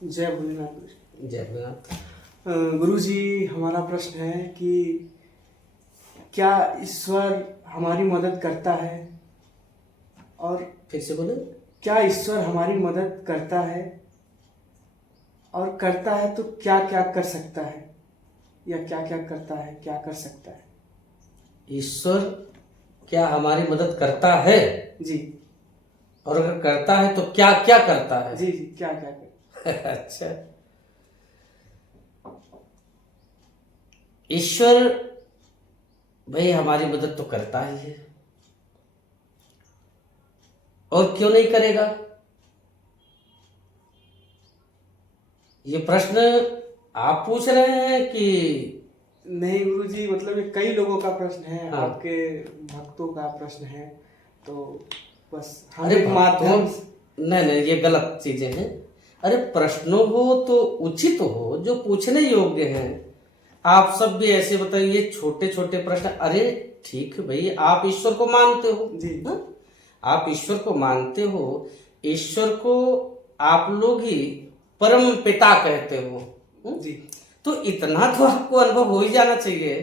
जय भोलेनाथ। जय भोलेनाथ। गुरु जी, हमारा प्रश्न है कि क्या ईश्वर हमारी मदद करता है, और फिर से बोले। क्या ईश्वर हमारी मदद करता है, और करता है तो क्या क्या कर सकता है, या क्या क्या करता है, क्या कर सकता है? ईश्वर क्या हमारी मदद करता है, जी और अगर करता है तो क्या क्या करता है? जी जी, क्या क्या कर अच्छा, ईश्वर भाई हमारी मदद तो करता ही है, और क्यों नहीं करेगा? ये प्रश्न आप पूछ रहे हैं कि? नहीं गुरु जी, मतलब ये कई लोगों का प्रश्न है, हाँ। आपके भक्तों का प्रश्न है, तो बस हम अरे एक माध्यम। नहीं नहीं, ये गलत चीजें हैं। अरे प्रश्नों हो तो उचित हो, जो पूछने योग्य हैं। आप सब भी ऐसे बताइए छोटे छोटे प्रश्न। अरे ठीक है भाई, आप ईश्वर को मानते हो जी। हाँ? आप ईश्वर को मानते हो, ईश्वर को आप लोग ही परम पिता कहते हो जी तो इतना तो आपको अनुभव हो ही जाना चाहिए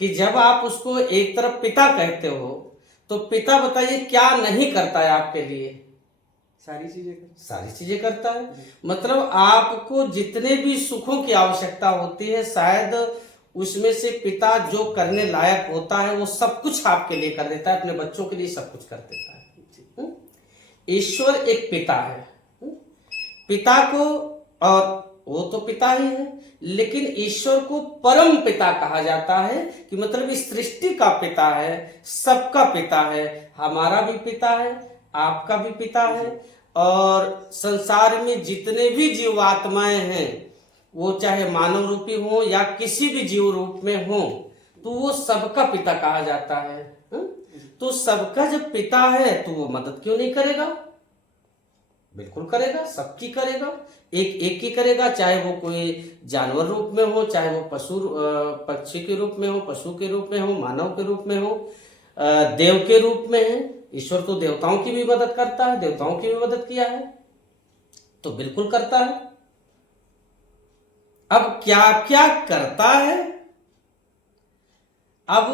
कि जब आप उसको एक तरफ पिता कहते हो, तो पिता बताइए क्या नहीं करता है आपके लिए? सारी चीजें करता है। मतलब आपको जितने भी सुखों की आवश्यकता होती है, शायद उसमें से पिता जो करने लायक होता है वो सब कुछ आपके लिए कर देता है, अपने बच्चों के लिए सब कुछ कर देता है। हम्म? ईश्वर एक पिता है। हम्म? पिता को, और वो तो पिता ही है, लेकिन ईश्वर को परम पिता कहा जाता है कि मतलब इस सृष्टि का पिता है, सबका पिता है, हमारा भी पिता है, आपका भी पिता है, और संसार में जितने भी जीवात्माएं हैं, वो चाहे मानव रूपी हो या किसी भी जीव रूप में हो, तो वो सबका पिता कहा जाता है। तो सबका जब पिता है तो वो मदद क्यों नहीं करेगा? बिल्कुल करेगा, सबकी करेगा। एक एक की करेगा, चाहे वो कोई जानवर रूप में हो, चाहे वो पक्षी के रूप में हो, पशु के रूप में हो, मानव के रूप में हो, देव के रूप में है। ईश्वर तो देवताओं की भी मदद करता है, देवताओं की भी मदद किया है, तो बिल्कुल करता है। अब क्या क्या करता है? अब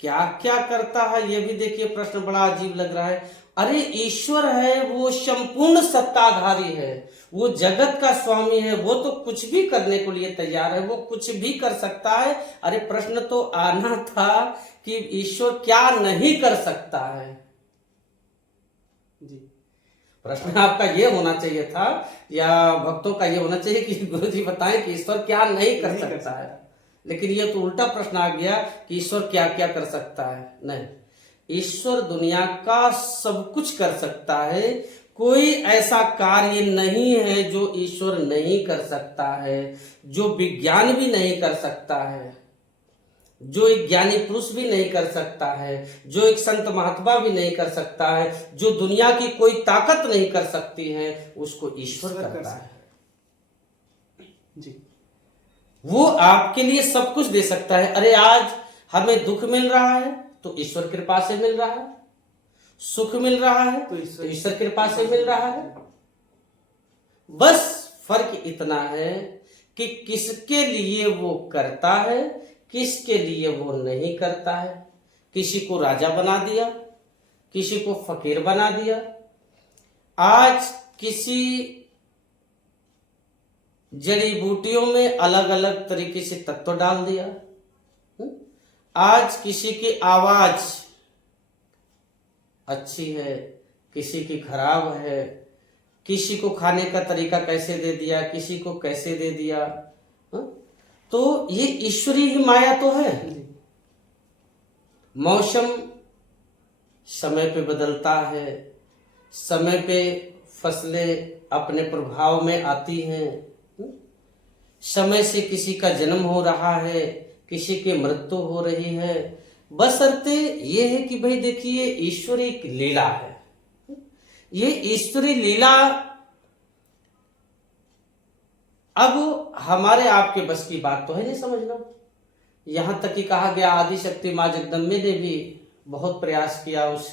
क्या क्या करता है ये भी देखिए, प्रश्न बड़ा अजीब लग रहा है। अरे ईश्वर है, वो संपूर्ण सत्ताधारी है, वो जगत का स्वामी है, वो तो कुछ भी करने को लिए तैयार है, वो कुछ भी कर सकता है। अरे प्रश्न तो आना था कि ईश्वर क्या नहीं कर सकता है। जी। प्रश्न आपका ये होना चाहिए था, या भक्तों का ये होना चाहिए कि गुरु जी बताएं कि ईश्वर क्या नहीं कर सकता है। लेकिन ये तो उल्टा प्रश्न आ गया कि ईश्वर क्या क्या कर सकता है। नहीं, ईश्वर दुनिया का सब कुछ कर सकता है। कोई ऐसा कार्य नहीं है जो ईश्वर नहीं कर सकता है, जो विज्ञान भी नहीं कर सकता है, जो एक ज्ञानी पुरुष भी नहीं कर सकता है, जो एक संत महात्मा भी नहीं कर सकता है, जो दुनिया की कोई ताकत नहीं कर सकती है, उसको ईश्वर करता है। जी। वो आपके लिए सब कुछ दे सकता है। अरे आज हमें दुख मिल रहा है तो ईश्वर कृपा से मिल रहा है, सुख मिल रहा है तो ईश्वर कृपा से मिल रहा है। बस फर्क इतना है कि किसके लिए वो करता है, किसके लिए वो नहीं करता है। किसी को राजा बना दिया, किसी को फकीर बना दिया। आज किसी जड़ी बूटियों में अलग अलग तरीके से तत्व डाल दिया। आज किसी की आवाज अच्छी है, किसी की खराब है, किसी को खाने का तरीका कैसे दे दिया, किसी को कैसे दे दिया। तो ये ईश्वरी ही माया तो है। मौसम समय पे बदलता है, समय पे फसलें अपने प्रभाव में आती हैं, समय से किसी का जन्म हो रहा है, किसी की मृत्यु हो रही है। बशर्ते ये है कि भाई देखिए, ईश्वर एक लीला है। ये ईश्वरी लीला अब हमारे आपके बस की बात तो है नहीं समझना। यहां तक कि कहा गया आदि शक्ति मां जगदम्बे ने भी बहुत प्रयास किया उस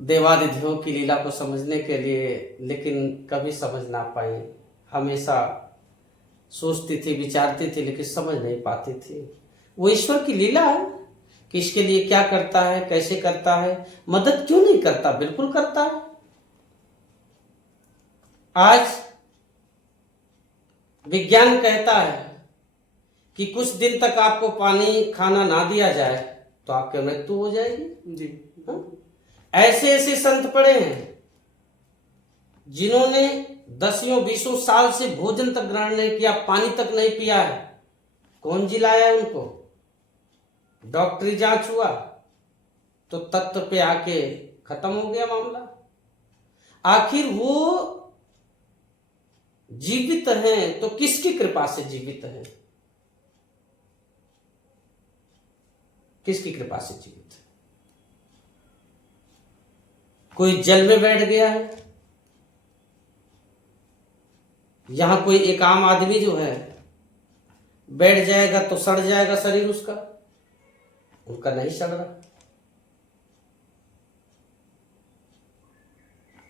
देवादिदेवों की लीला को समझने के लिए, लेकिन कभी समझ ना पाई। हमेशा सोचती थी, विचारती थी, लेकिन समझ नहीं पाती थी। वो ईश्वर की लीला है कि इसके लिए क्या करता है, कैसे करता है, मदद क्यों नहीं करता, बिल्कुल करता है। आज विज्ञान कहता है कि कुछ दिन तक आपको पानी खाना ना दिया जाए तो आपकी मृत्यु हो जाएगी जी। हाँ? ऐसे ऐसे संत पड़े हैं जिन्होंने 10-20 साल से भोजन तक ग्रहण नहीं किया, पानी तक नहीं पिया है। कौन जिलाया उनको? डॉक्टरी जांच हुआ तो तत्व पे आके खत्म हो गया मामला। आखिर वो जीवित हैं तो किसकी कृपा से जीवित हैं? किसकी कृपा से जीवित है? कोई जल में बैठ गया है, यहां कोई एक आम आदमी जो है बैठ जाएगा तो सड़ जाएगा शरीर उसका, उनका नहीं सड़ रहा।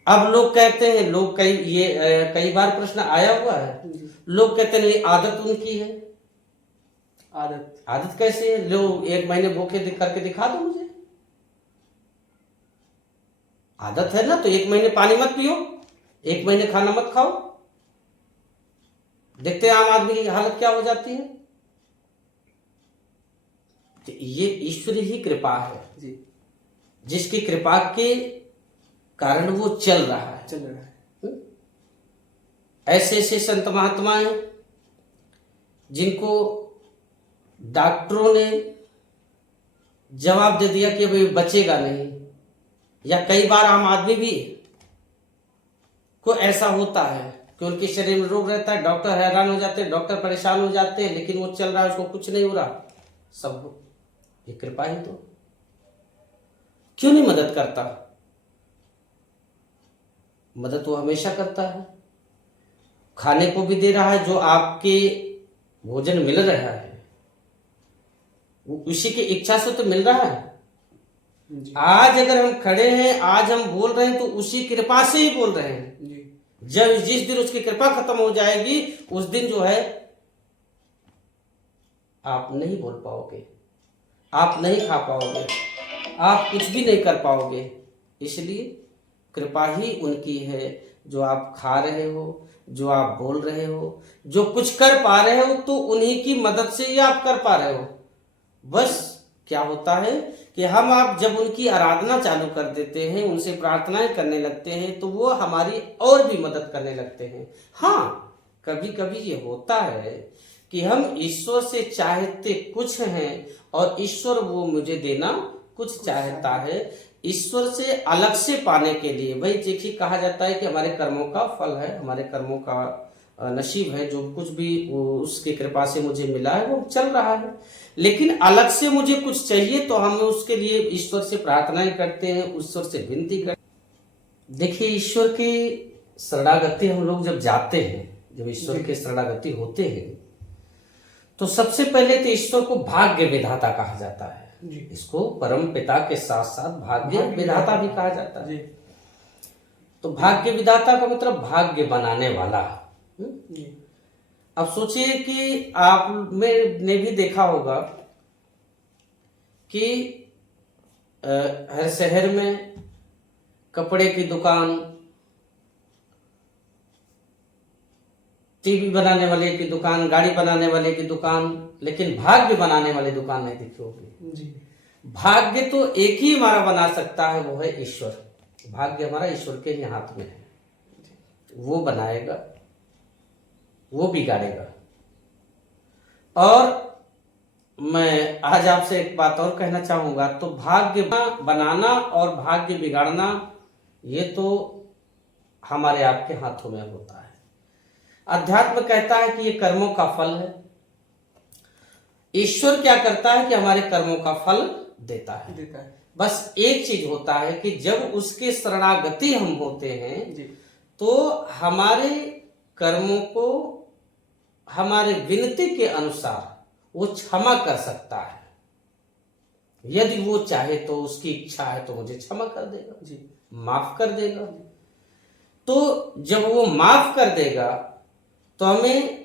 अब लोग कहते हैं, लोग कई बार प्रश्न आया हुआ है, लोग कहते हैं नहीं आदत उनकी है। आदत कैसे है? लोग 1 महीने भूखे करके दिखा दो मुझे। आदत है ना, तो 1 महीने पानी मत पियो, 1 महीने खाना मत खाओ, देखते हैं आम आदमी की हालत क्या हो जाती है। तो ये ईश्वरी ही कृपा है जी। जिसकी कृपा के कारण वो चल रहा है। ऐसे ऐसे संत महात्मा हैं जिनको डॉक्टरों ने जवाब दे दिया कि अभी बचेगा नहीं, या कई बार आम आदमी भी को ऐसा होता है कि उनके शरीर में रोग रहता है, डॉक्टर हैरान हो जाते हैं, डॉक्टर परेशान हो जाते हैं, लेकिन वो चल रहा है, उसको कुछ नहीं हो रहा। सब ये कृपा ही तो। क्यों नहीं मदद करता? मदद वो हमेशा करता है। खाने को भी दे रहा है, जो आपके भोजन मिल रहा है वो उसी की इच्छा से तो मिल रहा है। आज अगर हम खड़े हैं, आज हम बोल रहे हैं, तो उसी कृपा से ही बोल रहे हैं जी। जब जिस दिन उसकी कृपा खत्म हो जाएगी, उस दिन जो है आप नहीं बोल पाओगे, आप नहीं खा पाओगे, आप कुछ भी नहीं कर पाओगे। इसलिए कृपा ही उनकी है। जो आप खा रहे हो, जो आप बोल रहे हो, जो कुछ कर पा रहे हो, तो उन्हीं की मदद से ही आप कर पा रहे हो। बस क्या होता है कि हम आप जब उनकी आराधना चालू कर देते हैं, उनसे प्रार्थनाएं करने लगते हैं, तो वो हमारी और भी मदद करने लगते हैं। हाँ, कभी कभी ये होता है कि हम ईश्वर से चाहते कुछ हैं और ईश्वर वो मुझे देना कुछ चाहता है। ईश्वर से अलग से पाने के लिए, वही देखिए कहा जाता है कि हमारे कर्मों का फल है, हमारे कर्मों का नसीब है, जो कुछ भी उसकी कृपा से मुझे मिला है वो चल रहा है। लेकिन अलग से मुझे कुछ चाहिए तो हम उसके लिए ईश्वर से प्रार्थनाएं करते हैं, ईश्वर से विनती करते हैं। देखिए, ईश्वर की शरणागति हम लोग जब जाते हैं, जब ईश्वर के शरणागति होते हैं, तो सबसे पहले तो ईश्वर को भाग्य विधाता कहा जाता है। इसको परम पिता के साथ साथ भाग्य विधाता भी कहा जाता है। तो भाग्य विधाता का मतलब भाग्य बनाने वाला। अब सोचिए कि आप ने भी देखा होगा कि हर शहर में कपड़े की दुकान, टीवी बनाने वाले की दुकान, गाड़ी बनाने वाले की दुकान, लेकिन भाग्य बनाने वाली दुकान नहीं दिखी होगी। भाग्य तो एक ही हमारा बना सकता है, वो है ईश्वर। भाग्य हमारा ईश्वर के ही हाथ में है, वो बनाएगा, वो बिगाड़ेगा। और मैं आज आपसे एक बात और कहना चाहूंगा, तो भाग्य बनाना और भाग्य बिगाड़ना ये तो हमारे आपके हाथों में होता है। अध्यात्म कहता है कि ये कर्मों का फल है। ईश्वर क्या करता है कि हमारे कर्मों का फल देता है। बस एक चीज होता है कि जब उसके शरणागति हम होते हैं तो हमारे कर्मों को हमारे विनती के अनुसार वो क्षमा कर सकता है। यदि वो चाहे तो, उसकी इच्छा है तो मुझे क्षमा कर देगा जी। माफ कर देगा। तो जब वो माफ कर देगा तो हमें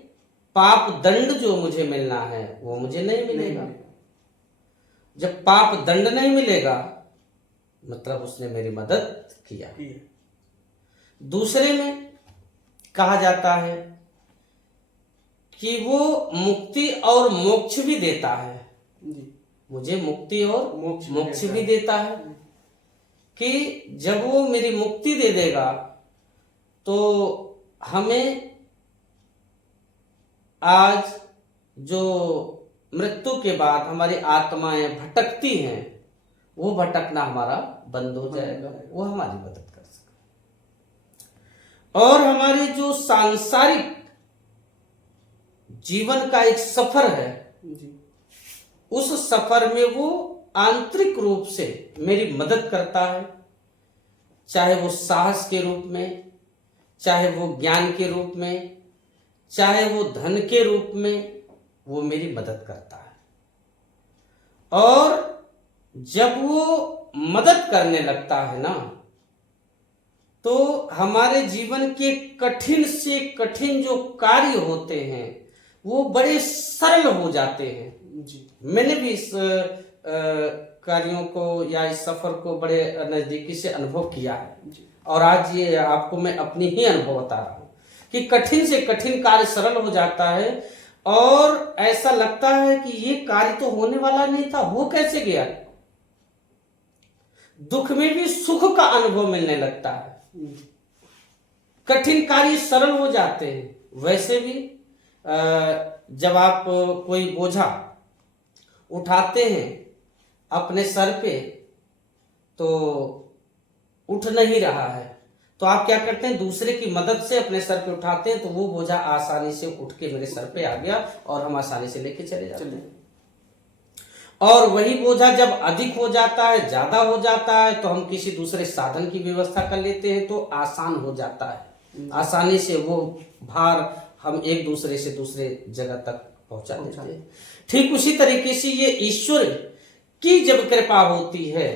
पाप दंड जो मुझे मिलना है वो मुझे नहीं मिलेगा। जब पाप दंड नहीं मिलेगा मतलब उसने मेरी मदद किया। दूसरे में कहा जाता है कि वो मुक्ति और मोक्ष भी देता है। मुझे मुक्ति और मोक्ष भी देता है कि जब वो मेरी मुक्ति दे देगा तो हमें आज जो मृत्यु के बाद हमारी आत्माएं भटकती हैं वो भटकना हमारा बंद हो जाएगा, वो हमारी मदद कर सके। और हमारे जो सांसारिक जीवन का एक सफर है उस सफर में वो आंतरिक रूप से मेरी मदद करता है, चाहे वो साहस के रूप में, चाहे वो ज्ञान के रूप में, चाहे वो धन के रूप में, वो मेरी मदद करता है। और जब वो मदद करने लगता है ना तो हमारे जीवन के कठिन से कठिन जो कार्य होते हैं वो बड़े सरल हो जाते हैं। मैंने भी इस कार्यों को या इस सफर को बड़े नजदीकी से अनुभव किया है और आज ये आपको मैं अपनी ही अनुभव बता रहा हूं कि कठिन से कठिन कार्य सरल हो जाता है और ऐसा लगता है कि ये कार्य तो होने वाला नहीं था, हो कैसे गया। दुख में भी सुख का अनुभव मिलने लगता है, कठिन कार्य सरल हो जाते हैं। वैसे भी जब आप कोई बोझा उठाते हैं अपने सर पे तो उठ नहीं रहा है तो आप क्या करते हैं, दूसरे की मदद से अपने सर पे उठाते हैं तो वो बोझा आसानी से उठ के मेरे सर पे आ गया और हम आसानी से लेके चले जाते हैं। और वही बोझा जब अधिक हो जाता है, ज्यादा हो जाता है तो हम किसी दूसरे साधन की व्यवस्था कर लेते हैं तो आसान हो जाता है, आसानी से वो भार हम एक दूसरे से दूसरे जगह तक पहुंचा देते हैं। ठीक उसी तरीके से ये ईश्वर की जब कृपा होती है,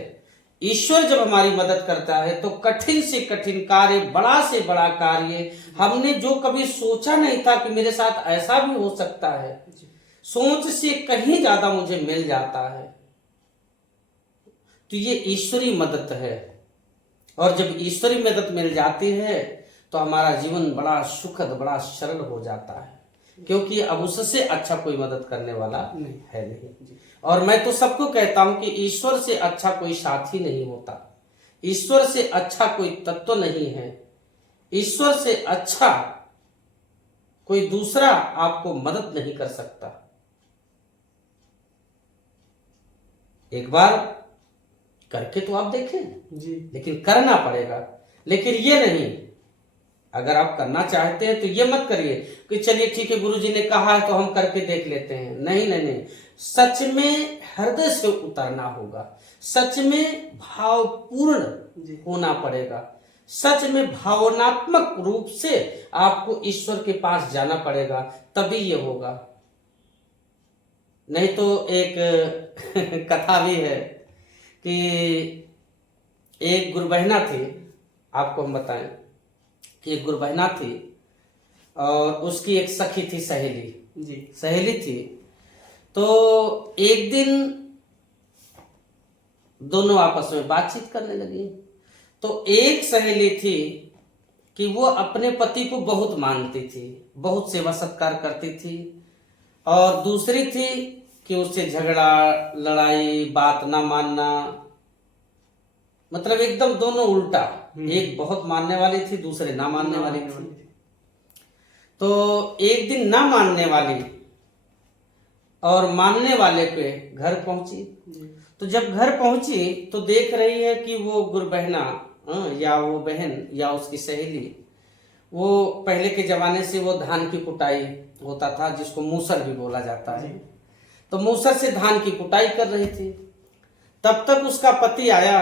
ईश्वर जब हमारी मदद करता है तो कठिन से कठिन कार्य, बड़ा से बड़ा कार्य, हमने जो कभी सोचा नहीं था कि मेरे साथ ऐसा भी हो सकता है, सोच से कहीं ज्यादा मुझे मिल जाता है। तो ये ईश्वरी मदद है और जब ईश्वरी मदद मिल जाती है तो हमारा जीवन बड़ा सुखद, बड़ा सरल हो जाता है क्योंकि अब उससे अच्छा कोई मदद करने वाला है नहीं। और मैं तो सबको कहता हूं कि ईश्वर से अच्छा कोई साथी नहीं होता, ईश्वर से अच्छा कोई तत्व नहीं है, ईश्वर से अच्छा कोई दूसरा आपको मदद नहीं कर सकता। एक बार करके तो आप देखें जी, लेकिन करना पड़ेगा। लेकिन ये नहीं, अगर आप करना चाहते हैं तो ये मत करिए कि चलिए ठीक है गुरुजी ने कहा है तो हम करके देख लेते हैं। नहीं नहीं नहीं, सच में हृदय से उतरना होगा, सच में भावपूर्ण होना पड़ेगा, सच में भावनात्मक रूप से आपको ईश्वर के पास जाना पड़ेगा, तभी ये होगा। नहीं तो एक कथा भी है कि एक गुरुबहना थी, आपको हम बताएं कि एक गुरुबहना थी और उसकी एक सखी थी, सहेली जी, सहेली थी। तो एक दिन दोनों आपस में बातचीत करने लगी। तो एक सहेली थी कि वो अपने पति को बहुत मानती थी, बहुत सेवा सत्कार करती थी, और दूसरी थी कि उससे झगड़ा, लड़ाई, बात ना मानना, मतलब एकदम दोनों उल्टा। एक बहुत मानने वाली थी, दूसरे ना मानने वाली थी। तो एक दिन ना मानने वाली और मानने वाले पे घर पहुंची। तो जब घर पहुंची तो देख रही है कि वो गुरुबहना या वो बहन या उसकी सहेली, वो पहले के जमाने से वो धान की कुटाई होता था जिसको मूसर भी बोला जाता है, तो मूसर से धान की कुटाई कर रही थी। तब तक उसका पति आया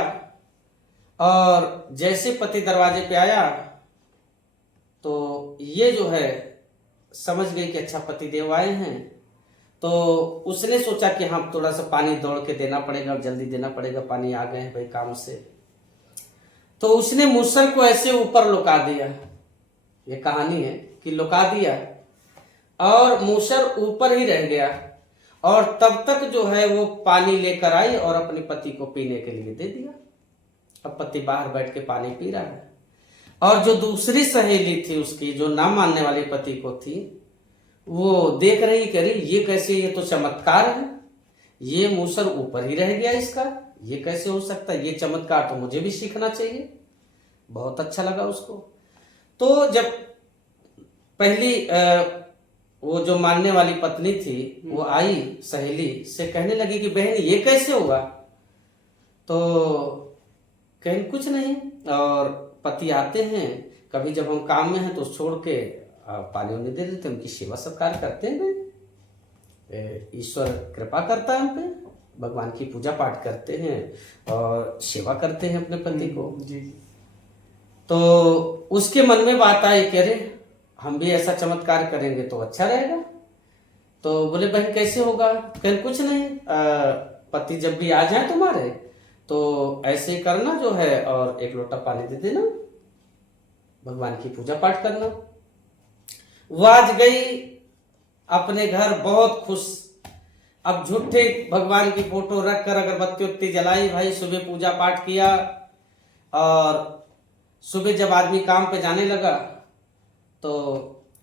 और जैसे पति दरवाजे पे आया तो ये जो है समझ गई कि अच्छा पति देव आए हैं। तो उसने सोचा कि हाँ थोड़ा सा पानी दौड़ के देना पड़ेगा, जल्दी देना पड़ेगा, पानी आ गए हैं भाई काम से। तो उसने मूसर को ऐसे ऊपर लुका दिया, ये कहानी है कि लुका दिया, और मूसर ऊपर ही रह गया। और तब तक जो है वो पानी लेकर आई और अपने पति को पीने के लिए दे दिया। अब पति बाहर बैठ के पानी पी रहा है, और जो दूसरी सहेली थी उसकी, जो ना मानने वाले पति को थी, वो देख रही, कह रही ये कैसे, ये तो चमत्कार है, ये मूसर ऊपर ही रह गया इसका, ये कैसे हो सकता है, ये चमत्कार तो मुझे भी सीखना चाहिए। बहुत अच्छा लगा उसको। तो जब पहली वो जो मानने वाली पत्नी थी वो आई सहेली से, कहने लगी कि बहन ये कैसे हुआ, तो कहीं कुछ नहीं, और पति आते हैं कभी जब हम काम में हैं तो छोड़ के पानी उन्हें दे देते, उनकी सेवा सत्कार करते हैं। ईश्वर कृपा करता है हम पे, भगवान की पूजा पाठ करते हैं और सेवा करते हैं अपने पति को जी। तो उसके मन में बात आई कि अरे हम भी ऐसा चमत्कार करेंगे तो अच्छा रहेगा। तो बोले बहन कैसे होगा, कहीं कुछ नहीं, पति जब भी आ जाए तुम्हारे तो ऐसे ही करना जो है, और एक लोटा पानी दे देना, भगवान की पूजा पाठ करना। वो आज गई अपने घर बहुत खुश। अब झूठे भगवान की फोटो रख कर अगरबत्ती उत्ती जलाई, भाई सुबह पूजा पाठ किया, और सुबह जब आदमी काम पे जाने लगा तो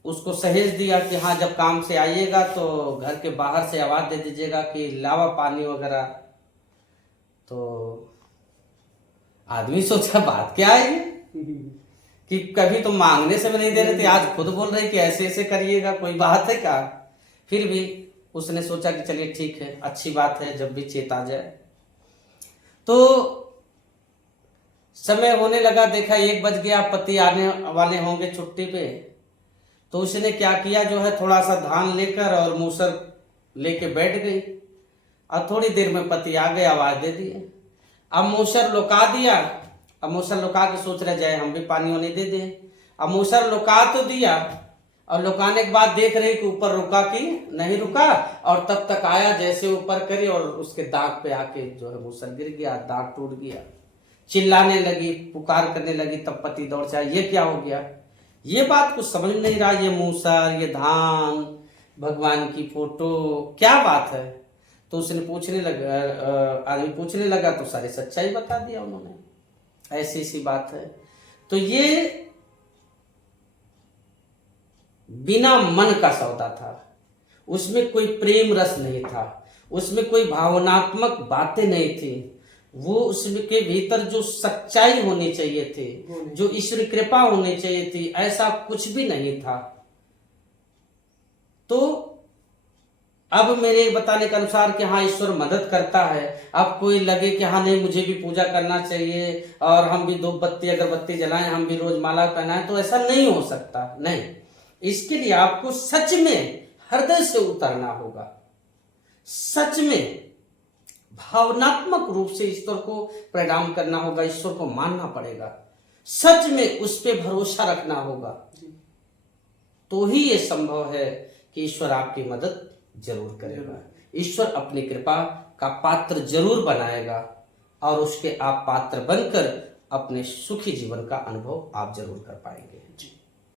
उसको सहेज दिया कि हाँ जब काम से आइएगा तो घर के बाहर से आवाज दे दीजिएगा कि लावा पानी वगैरह। तो आदमी सोचा बात क्या है ये, कि कभी तो मांगने से भी नहीं दे रहे थे, आज खुद बोल रहे कि ऐसे ऐसे करिएगा, कोई बात है क्या। फिर भी उसने सोचा कि चलिए ठीक है, अच्छी बात है, जब भी चेत आ जाए। तो समय होने लगा, देखा 1 बज गया, पति आने वाले होंगे छुट्टी पे। तो उसने क्या किया जो है, थोड़ा सा धान लेकर और मूसर लेके बैठ गई, और थोड़ी देर में पति आ गए, आवाज दे दिए। अब मूसर लुका दिया, अब मूसर लुका के सोच रहे जाए हम भी पानी वानी दे दें। अब मूसर लुका तो दिया, और लुकाने के बाद देख रहे कि ऊपर रुका कि नहीं रुका, और तब तक आया जैसे ऊपर करी और उसके दांत पे आके जो है मूसर गिर गया, दांत टूट गया। चिल्लाने लगी, पुकार करने लगी, तब पति दौड़ से आया, ये क्या हो गया, ये बात कुछ समझ नहीं रहा, ये मूसर, ये धान, भगवान की फोटो, क्या बात है। तो उसने पूछने लगा, आदमी पूछने लगा तो सारी सच्चाई बता दिया उन्होंने, ऐसी ऐसी बात है। तो ये बिना मन का सौदा था, उसमें कोई प्रेम रस नहीं था, उसमें कोई भावनात्मक बातें नहीं थी, वो उसमें के भीतर जो सच्चाई होनी चाहिए थी, जो ईश्वरी कृपा होनी चाहिए थी, ऐसा कुछ भी नहीं था। तो अब मेरे बताने के अनुसार कि हाँ ईश्वर मदद करता है। अब कोई लगे कि हाँ नहीं मुझे भी पूजा करना चाहिए और हम भी धूप बत्ती अगरबत्ती जलाएं, हम भी रोज माला पहनाएं, तो ऐसा नहीं हो सकता। नहीं, इसके लिए आपको सच में हृदय से उतरना होगा, सच में भावनात्मक रूप से ईश्वर को प्रणाम करना होगा, ईश्वर को मानना पड़ेगा, सच में उस पर भरोसा रखना होगा, तो ही ये संभव है कि ईश्वर आपकी मदद जरूर करेगा, ईश्वर अपनी कृपा का पात्र जरूर बनाएगा, और उसके आप पात्र बनकर अपने सुखी जीवन का अनुभव आप जरूर कर पाएंगे।